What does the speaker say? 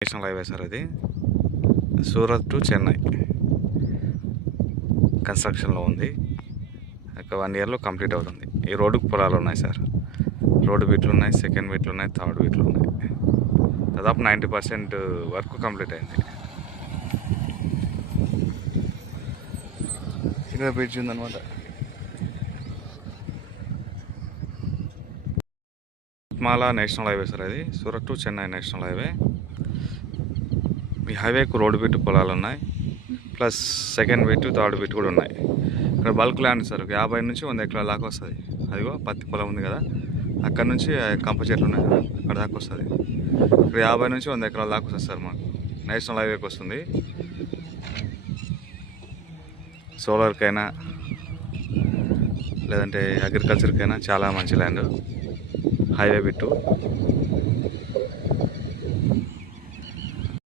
National highway sir అది. Surat to Chennai కన్స్ట్రక్షన్లో ఉంది. ఒక 1 ఇయర్లో కంప్లీట్ అవుతుంది. ఈ రోడ్డుకు పొలాలు ఉన్నాయి సార్. రోడ్డు బిట్లు ఉన్నాయి, సెకండ్ బిట్లు ఉన్నాయి, థర్డ్ బిట్లు ఉన్నాయి. దాదాపు 90% వర్క్ కంప్లీట్ అయింది. ఇక్కడ బ్రిడ్జ్ ఉందన్నమాట. మాలా నేషనల్ హైవే సార్ అది. Surat to Chennai national highway. ఈ హైవేకు రోడ్డు బిట్టు పొలాలు ఉన్నాయి, plus second bit, third bit కూడా ఉన్నాయి. ఇక్కడ బల్క్ ల్యాండ్ సార్. 50 నుంచి 100 ఎకరాల దాకా వస్తుంది. అదిగో పత్తి పొలం ఉంది కదా, అక్కడ నుంచి కంప చెట్లు ఉన్నాయి కదా, అక్కడ దాకా వస్తుంది. ఇక్కడ 50 నుంచి 100 ఎకరాల దాకా వస్తుంది సార్. మాకు నేషనల్ హైవేకి వస్తుంది. సోలార్కైనా లేదంటే అగ్రికల్చర్కైనా చాలా మంచి ల్యాండ్ హైవే బిట్టు.